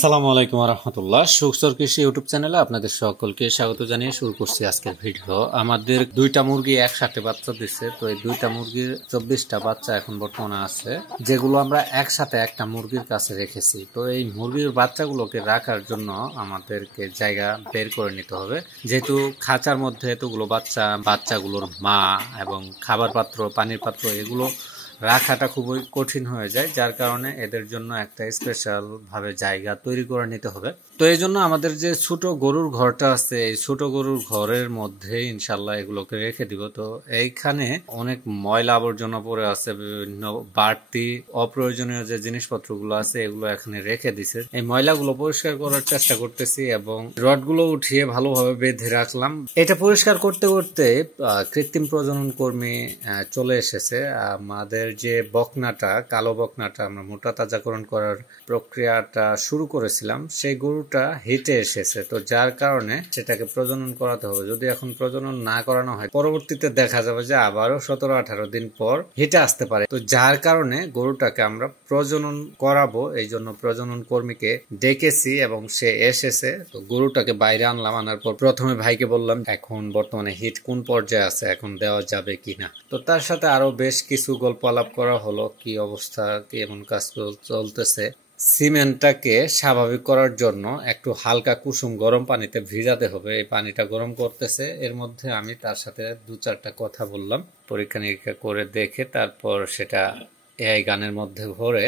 আসসালামু আলাইকুম রহমতুল্লাহ। সুখসর কৃষি ইউটিউব চ্যানেলে আপনাদের সকলকে স্বাগত জানিয়ে শুরু করছি আজকের ভিডিও। আমাদের দুইটা মুরগি একসাথে বাচ্চা দিচ্ছে, তো এই দুইটা মুরগির 24টা বাচ্চা এখন বর্তমানে আছে, যেগুলো আমরা একসাথে একটা মুরগির কাছে রেখেছি। তো এই মুরগির বাচ্চাগুলোকে রাখার জন্য আমাদেরকে জায়গা বের করে নিতে হবে, যেহেতু খাঁচার মধ্যে এতগুলো বাচ্চাগুলোর মা এবং খাবার পাত্র, পানির পাত্র এগুলো রাখাটা খুবই কঠিন হয়ে যায়, যার কারণে এদের জন্য একটা স্পেশাল ভাবে জায়গা তৈরি করে নিতে হবে। তো এই জন্য আমাদের যে ছোট গরুর ঘরটা আছে, এই ছোট গরুর ঘরের মধ্যে ইনশাল্লাহ এগুলোকে রেখে দিব। তো এইখানে অনেক ময়লা আবর্জনা পড়ে আছে, বিভিন্ন বাড়তি অপ্রয়োজনীয় যে জিনিসপত্রগুলো আছে এগুলো এখানে রেখে দিছে। এই ময়লাগুলো পরিষ্কার করার চেষ্টা করতেছি এবং রডগুলো উঠিয়ে ভালোভাবে বেঁধে রাখলাম। এটা পরিষ্কার করতে করতে কৃত্রিম প্রজনন কর্মী চলে এসেছে। আমাদের যে বকনাটা, কালো বকনাটা আমরা মোটা তাজাকরণ করার প্রক্রিয়াটা শুরু করেছিলাম, সেই গরুটা হিটে এসেছে। তো যার কারণে সেটাকে প্রজনন করাতে হবে। যদি এখন প্রজনন না করানো হয়, পরবর্তীতে দেখা যাবে যে আবারও 17-18 দিন পর হিটে আসতে পারে। তো যার কারণে গরুটাকে আমরা প্রজনন করাবো, এই জন্য প্রজনন কর্মীকে ডেকেছি এবং সে এসেছে। তো গরুটাকে বাইরে আনলাম। আনার পর প্রথমে ভাইকে বললাম এখন বর্তমানে হিট কোন পর্যায়ে আছে, এখন দেওয়া যাবে কিনা। তো তার সাথে আরো বেশ কিছু গল্প আলাপ করা হলো, কি অবস্থা, কি এমন কাজ চলতেছে। সিমেন্টটাকে স্বাভাবিক করার জন্য একটু হালকা কুসুম গরম পানিতে ভিজাতে হবে। এই পানিটা গরম করতেছে, এর মধ্যে আমি তার সাথে 2-4টা কথা বললাম, পরীক্ষা নিরীক্ষা করে দেখে তারপর সেটা এআই গানের মধ্যে ভরে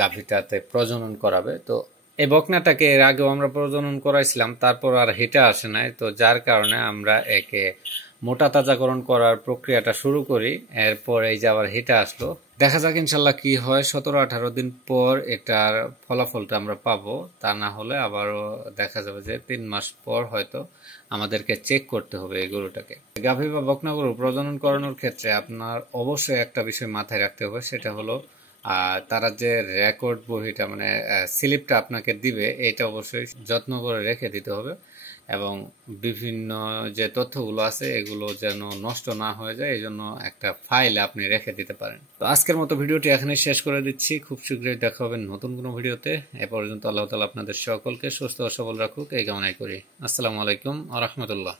গাভীটাতে প্রজনন করাবে। তো এই বকনাটাকে এর আগেও আমরা প্রজনন করাইছিলাম, তারপর আর হিটে আসে নাই। তো যার কারণে আমরা একে মোটা তাজাকরণ করার প্রক্রিয়াটা শুরু করি। এরপর এই যে আবার হিটে আসলো, দেখা যাক ইনশাল্লাহ কি হয়। 17-18 দিন পর এটার ফলাফলটা আমরা পাবো। তা না হলে আবারও দেখা যাবে যে 3 মাস পর হয়তো আমাদেরকে চেক করতে হবে এই গরুটাকে। গাভী বা বকনা গরু প্রজনন করানোর ক্ষেত্রে আপনার অবশ্যই একটা বিষয় মাথায় রাখতে হবে, সেটা হলো তারা যে রেকর্ড বহিটা মানে স্লিপটা আপনাকে দিবে, এটা অবশ্যই যত্ন করে রেখে দিতে হবে এবং বিভিন্ন যে তথ্যগুলো আছে এগুলো যেন নষ্ট না হয়ে যায়, এই জন্য একটা ফাইলে আপনি রেখে দিতে পারেন। তো আজকের মতো ভিডিওটি এখানে শেষ করে দিচ্ছি। খুব শীঘ্রই দেখা হবে নতুন কোনো ভিডিওতে। এ পর্যন্ত আল্লাহ তাআলা আপনাদের সকলকে সুস্থ ও সবল রাখুক, এই কামনাই করি। আসসালামু আলাইকুম ওয়া রাহমাতুল্লাহ।